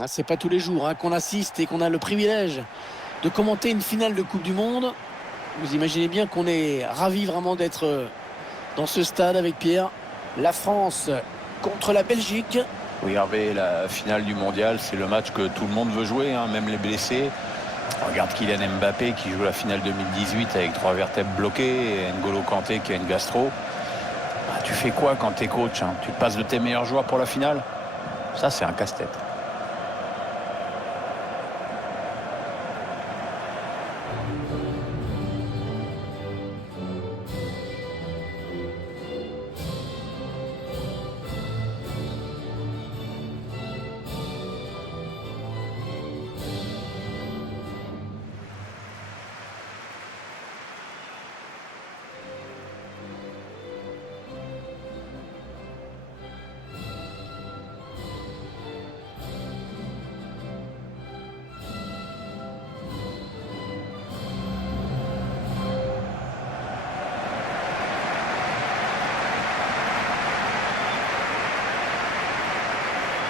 Ah, c'est pas tous les jours qu'on assiste et qu'on a le privilège de commenter une finale de Coupe du Monde. Vous imaginez bien qu'on est ravis vraiment d'être dans ce stade avec Pierre. La France contre la Belgique. Oui, Hervé, la finale du mondial, c'est le match que tout le monde veut jouer, même les blessés. Regarde Kylian Mbappé qui joue la finale 2018 avec 3 vertèbres bloquées et N'Golo Kanté qui a une gastro. Tu fais quoi quand t'es coach, Tu te passes de tes meilleurs joueurs pour la finale? Ça, c'est un casse-tête.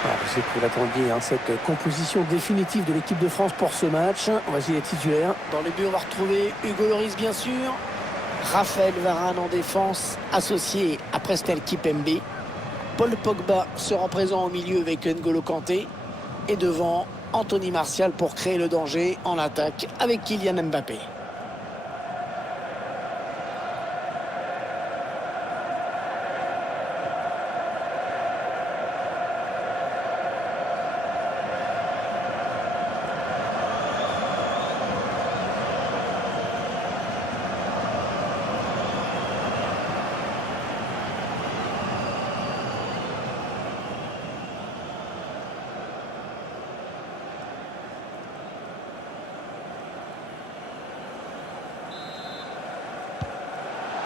Alors, je sais que vous l'attendiez, cette composition définitive de l'équipe de France pour ce match. Voici les titulaires. Dans les buts, on va retrouver Hugo Lloris, bien sûr. Raphaël Varane en défense, associé à Prestel Kipembe. Paul Pogba sera présent au milieu avec N'Golo Kanté. Et devant, Anthony Martial pour créer le danger en attaque avec Kylian Mbappé.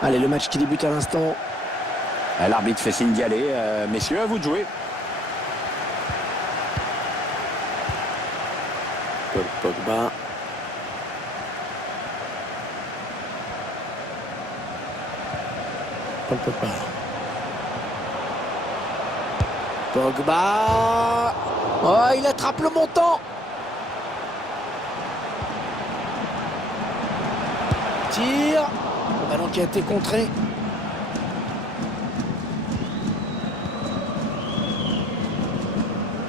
Allez, le match qui débute à l'instant. L'arbitre fait signe d'y aller. Messieurs, à vous de jouer. Paul Pogba. Paul Pogba. Pogba. Oh, il attrape le montant. Tire. Le ballon qui a été contré.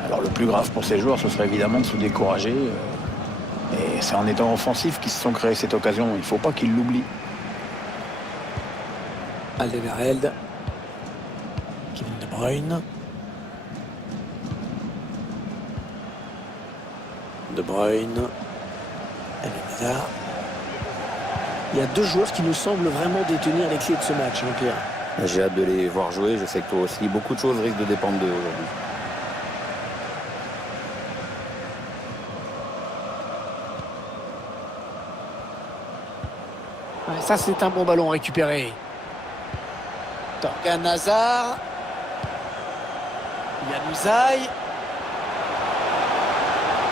Alors le plus grave pour ces joueurs, ce serait évidemment de se décourager. Et c'est en étant offensif qu'ils se sont créés cette occasion. Il ne faut pas qu'ils l'oublient. Alderweireld. Kevin De Bruyne. De Bruyne. Elveda. Il y a 2 joueurs qui nous semblent vraiment détenir les clés de ce match, Pierre. J'ai hâte de les voir jouer. Je sais que toi aussi, beaucoup de choses risquent de dépendre d'eux aujourd'hui. Ouais, ça, c'est un bon ballon récupéré. Torgan Hazard. Januzaj.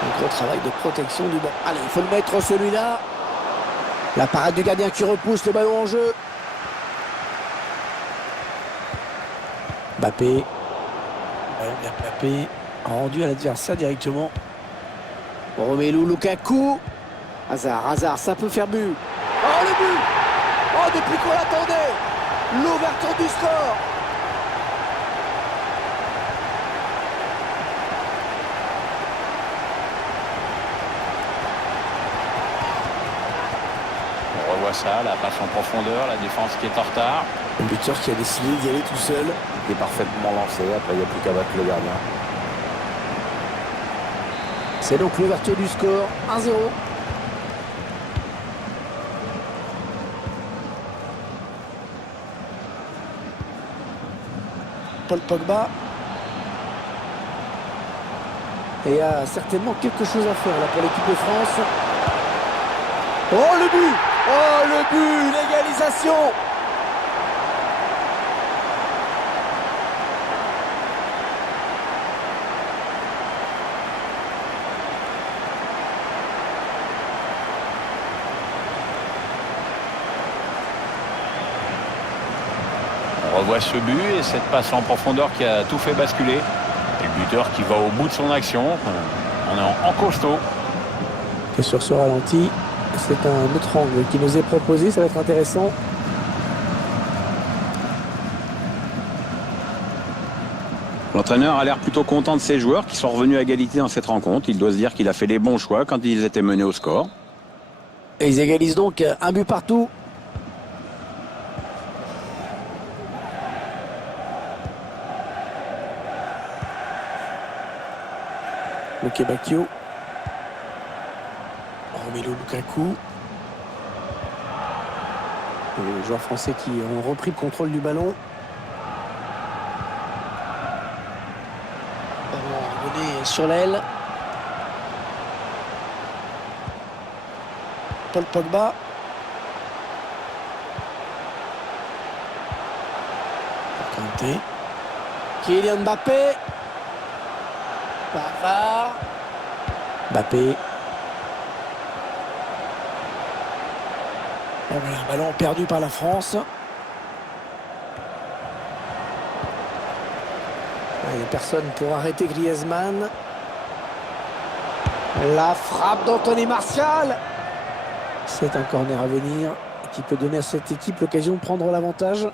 Un gros travail de protection du ballon. Allez, il faut le mettre celui-là. La parade du gardien qui repousse le ballon en jeu. Mbappé. Ballon bien Mbappé. Rendu à l'adversaire directement. Romelu Lukaku. Hazard, ça peut faire but. Oh, le but! Oh, depuis qu'on l'attendait! L'ouverture du score! On revoit ça, la passe en profondeur, la défense qui est en retard. Le buteur qui a décidé d'y aller tout seul. Il est parfaitement lancé. Après, il n'y a plus qu'à battre le gardien. C'est donc l'ouverture du score. 1-0. Paul Pogba. Et il y a certainement quelque chose à faire là pour l'équipe de France. Oh, le but! Oh, le but! L'égalisation! On revoit ce but et cette passe en profondeur qui a tout fait basculer. Et le buteur qui va au bout de son action. On est en costaud. Et sur ce ralenti, c'est un autre angle qui nous est proposé, ça va être intéressant. L'entraîneur a l'air plutôt content de ses joueurs qui sont revenus à égalité dans cette rencontre. Il doit se dire qu'il a fait les bons choix quand ils étaient menés au score. Et ils égalisent donc un but partout. Luke Bacchio. Romelu Lukaku. Les joueurs français qui ont repris le contrôle du ballon. Ballon revenu sur l'aile. Paul Pogba. Kanté. Kylian Mbappé. Pavard. Mbappé. Et voilà, un ballon perdu par la France. Il n'y a personne pour arrêter Griezmann. La frappe d'Anthony Martial. C'est un corner à venir qui peut donner à cette équipe l'occasion de prendre l'avantage.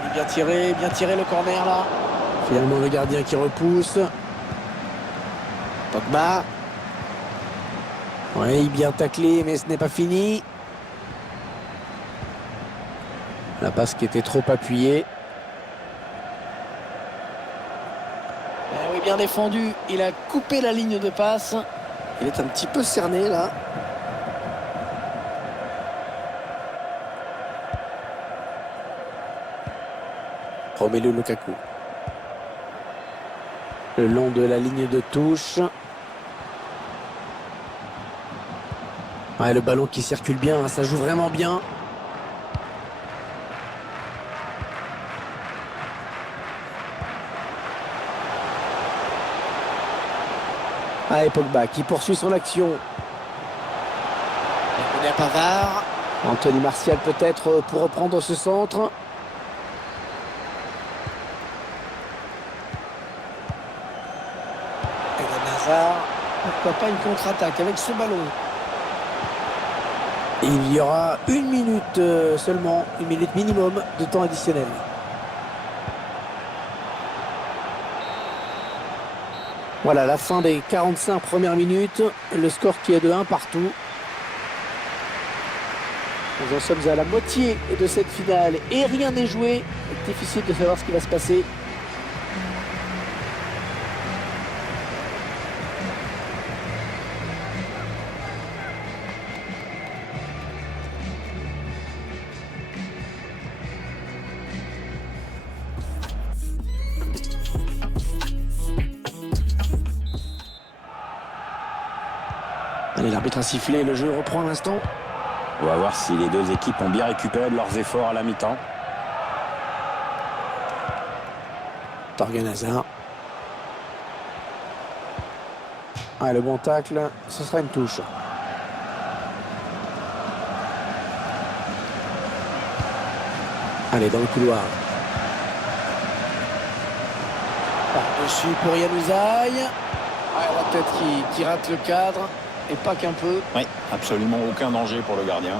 Il est bien tiré le corner là. Finalement le gardien qui repousse. Pogba. Oui, bien taclé, mais ce n'est pas fini. La passe qui était trop appuyée. Oui, bien défendu. Il a coupé la ligne de passe. Il est un petit peu cerné là. Romelu Lukaku. Le long de la ligne de touche. Ouais, le ballon qui circule bien, ça joue vraiment bien. Allez, Pogba qui poursuit son action. Il connaît Pavard. Anthony Martial peut-être pour reprendre ce centre. Pourquoi pas une contre-attaque avec ce ballon. Il y aura 1 minute seulement, 1 minute minimum de temps additionnel. Voilà la fin des 45 premières minutes. Le score qui est de 1 partout. Nous en sommes à la moitié de cette finale et rien n'est joué. Difficile de savoir ce qui va se passer. Allez, l'arbitre a sifflé, le jeu reprend à l'instant. On va voir si les deux équipes ont bien récupéré de leurs efforts à la mi-temps. Torgan Hazard. Ah, le bon tacle, ce sera une touche. Allez, dans le couloir. Par-dessus pour Januzaj. Ah, on va peut-être qu'il rate le cadre. Et pas qu'un peu. Oui, absolument aucun danger pour le gardien.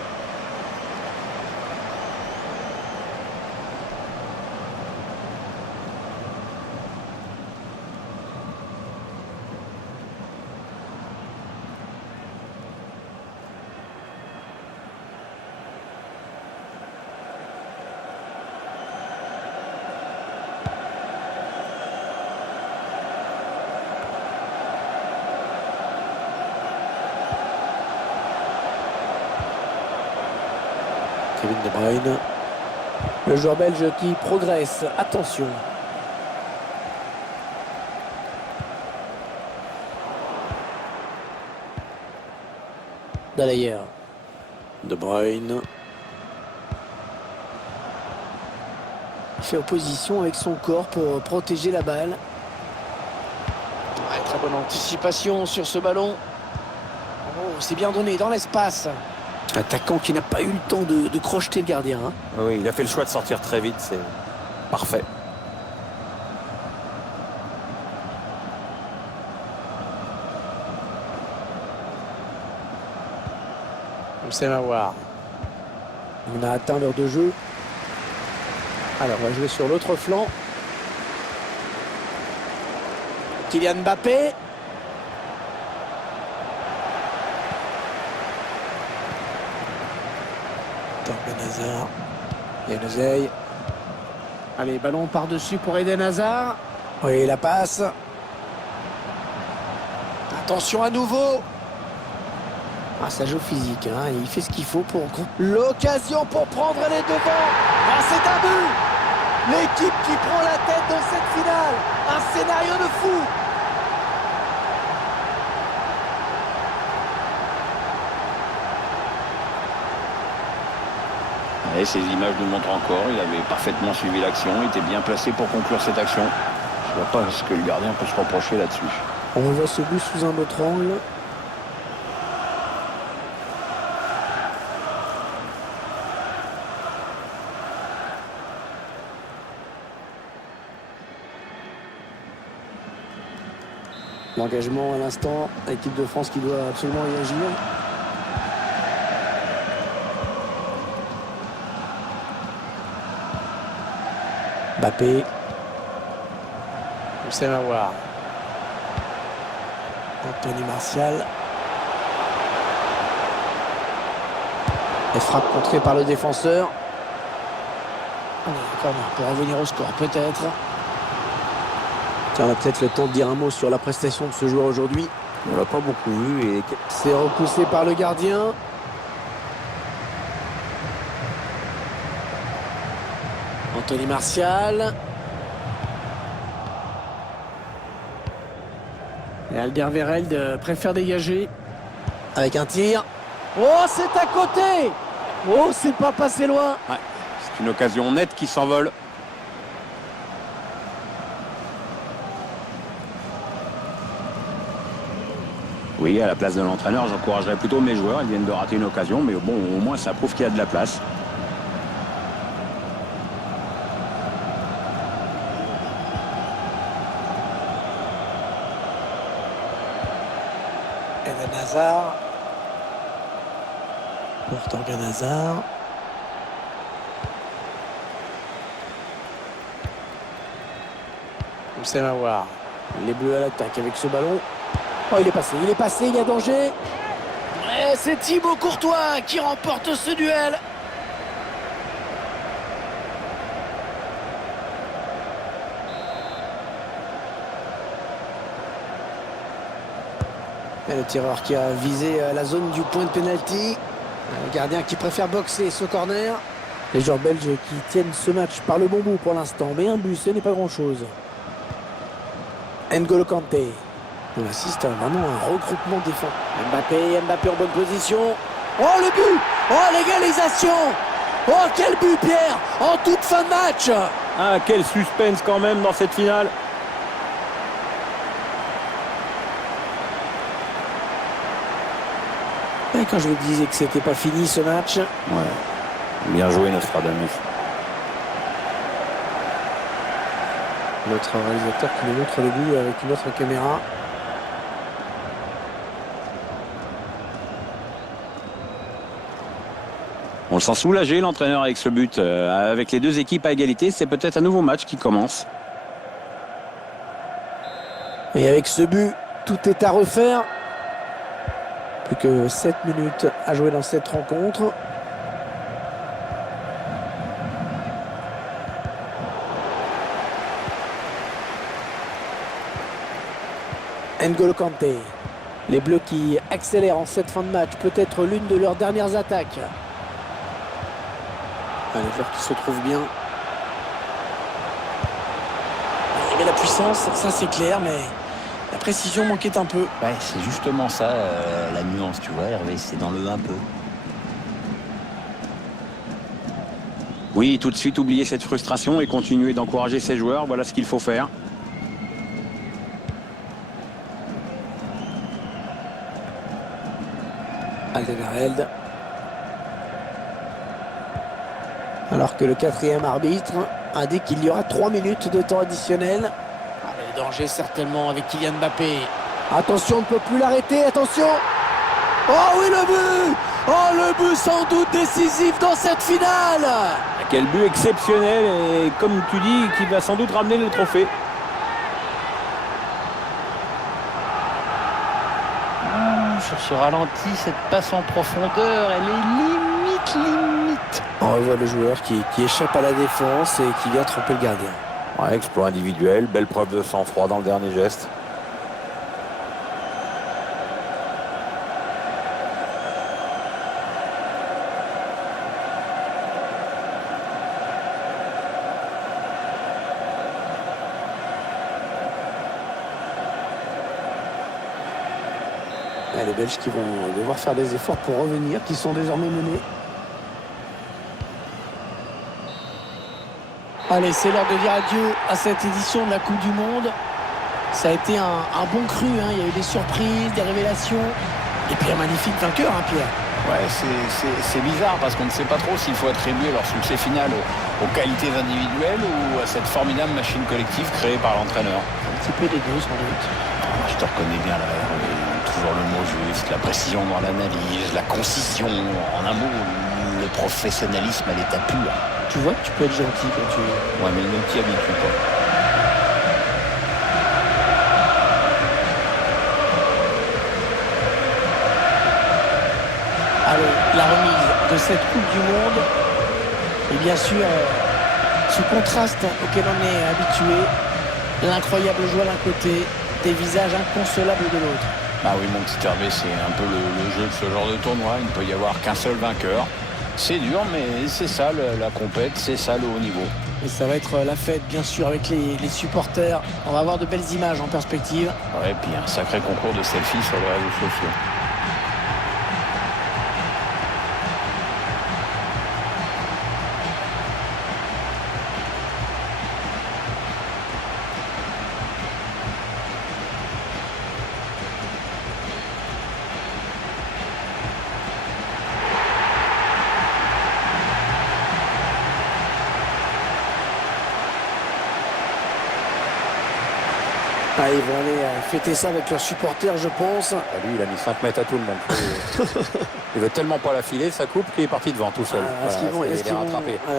Kevin De Bruyne. Le joueur belge qui progresse. Attention. D'ailleurs. De Bruyne. Il fait opposition avec son corps pour protéger la balle. Ouais, très bonne anticipation sur ce ballon. Oh, c'est bien donné dans l'espace. Attaquant qui n'a pas eu le temps de crocheter le gardien. Hein. Oui, il a fait le choix de sortir très vite, c'est parfait. C'est Mawar. On a atteint l'heure de jeu. Alors, on va jouer sur l'autre flanc. Kylian Mbappé. Torgan Hazard. Eden Hazard. Allez, ballon par-dessus pour Eden Hazard. Oui, la passe. Attention à nouveau. Ah, ça joue physique, hein. Il fait ce qu'il faut pour... L'occasion pour prendre les devants. Ah, c'est un but. L'équipe qui prend la tête dans cette finale. Un scénario de fou. Et ces images nous montrent encore, il avait parfaitement suivi l'action, il était bien placé pour conclure cette action. Je ne vois pas ce que le gardien peut se reprocher là-dessus. On voit ce but sous un autre angle. L'engagement à l'instant, l'équipe de France qui doit absolument réagir. Mbappé. C'est Mawar. Anthony Martial. Et frappe contrée par le défenseur. Pour revenir au score peut-être. Tiens, on a peut-être le temps de dire un mot sur la prestation de ce joueur aujourd'hui. On l'a pas beaucoup vu et C'est repoussé par le gardien. Anthony Martial. Et Alderweireld préfère dégager. Avec un tir. Oh, c'est à côté. Oh, c'est pas passé loin. Ouais, c'est une occasion nette qui s'envole. Oui, à la place de l'entraîneur, j'encouragerais plutôt mes joueurs. Ils viennent de rater une occasion, mais bon, au moins ça prouve qu'il y a de la place. Eden Hazard. Pour Torgan Hazard. C'est Mawar. Les Bleus à l'attaque avec ce ballon. Oh, il est passé, il y a danger. Et c'est Thibaut Courtois qui remporte ce duel. Et le tireur qui a visé la zone du point de pénalty. Le gardien qui préfère boxer ce corner. Les joueurs belges qui tiennent ce match par le bon bout pour l'instant. Mais un but, ce n'est pas grand-chose. N'Golo Kanté. On assiste à vraiment un regroupement défensif. Mbappé en bonne position. Oh, le but! Oh, l'égalisation! Oh, quel but, Pierre! En toute fin de match! Ah, quel suspense quand même dans cette finale. Et quand je vous disais que c'était pas fini ce match. ouais. Bien joué Nostradamus. Notre réalisateur qui nous montre le but avec une autre caméra. On le sent soulagé, l'entraîneur, avec ce but. Avec les deux équipes à égalité, c'est peut-être un nouveau match qui commence. Et avec ce but, tout est à refaire. Plus que 7 minutes à jouer dans cette rencontre. N'Golo Kanté. Les Bleus qui accélèrent en cette fin de match. Peut-être l'une de leurs dernières attaques. Les joueurs qui se trouvent bien. Il y avait la puissance, ça c'est clair, mais la précision manquait un peu. Ouais, c'est justement ça, la nuance, tu vois, Hervé, c'est dans le un peu. Oui, tout de suite oublier cette frustration et continuer d'encourager ses joueurs. Voilà ce qu'il faut faire. Alderweireld. Alors que le quatrième arbitre indique qu'il y aura 3 minutes de temps additionnel. Le danger certainement avec Kylian Mbappé. Attention, on ne peut plus l'arrêter, attention. Oh oui, le but! Oh, le but sans doute décisif dans cette finale. Quel but exceptionnel et comme tu dis, qui va sans doute ramener le trophée. Sur ce ralenti, cette passe en profondeur, elle est limite. On revoit le joueur qui échappe à la défense et qui vient tromper le gardien. Ouais, exploit individuel, belle preuve de sang-froid dans le dernier geste. Les Belges qui vont devoir faire des efforts pour revenir, qui sont désormais menés. Allez, c'est l'heure de dire adieu à cette édition de la Coupe du Monde. Ça a été un bon cru, hein. Il y a eu des surprises, des révélations. Et puis un magnifique vainqueur, hein, Pierre. Ouais, c'est bizarre parce qu'on ne sait pas trop s'il faut attribuer leur succès final aux qualités individuelles ou à cette formidable machine collective créée par l'entraîneur. Un petit peu des deux, sans doute. Je te reconnais bien là, toujours le mot juste, la précision dans l'analyse, la concision, en un mot, le professionnalisme à l'état pur. Tu vois que tu peux être gentil quand tu veux. Ouais, mais ne t'y habitue pas. Allez, la remise de cette Coupe du Monde. Et bien sûr, ce contraste auquel on est habitué. L'incroyable joie d'un côté, des visages inconsolables de l'autre. Ah oui, mon petit Hervé, c'est un peu le jeu de ce genre de tournoi. Il ne peut y avoir qu'un seul vainqueur. C'est dur, mais c'est ça la compète, c'est ça le haut niveau. Et ça va être la fête, bien sûr, avec les supporters. On va avoir de belles images en perspective. Ouais, et puis un sacré concours de selfies sur les réseaux sociaux. Ah, ils vont aller fêter ça avec leurs supporters, je pense. Ah, lui, il a mis 5 mètres à tout le monde. Il veut tellement pas la filer, sa coupe, qu'il est parti devant tout seul.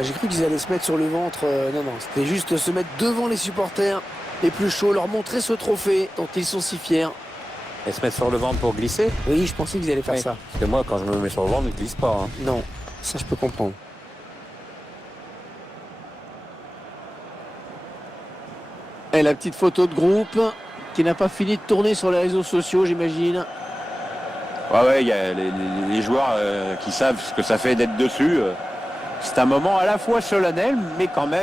J'ai cru qu'ils allaient se mettre sur le ventre. Non, c'était juste se mettre devant les supporters les plus chauds, leur montrer ce trophée dont ils sont si fiers. Et se mettre sur le ventre pour glisser? Oui, je pensais qu'ils allaient faire ça. Parce que moi, quand je me mets sur le ventre, je ne glisse pas. Hein. Non, ça je peux comprendre. Et la petite photo de groupe qui n'a pas fini de tourner sur les réseaux sociaux, j'imagine. Ouais, il y a les joueurs qui savent ce que ça fait d'être dessus. C'est un moment à la fois solennel, mais quand même.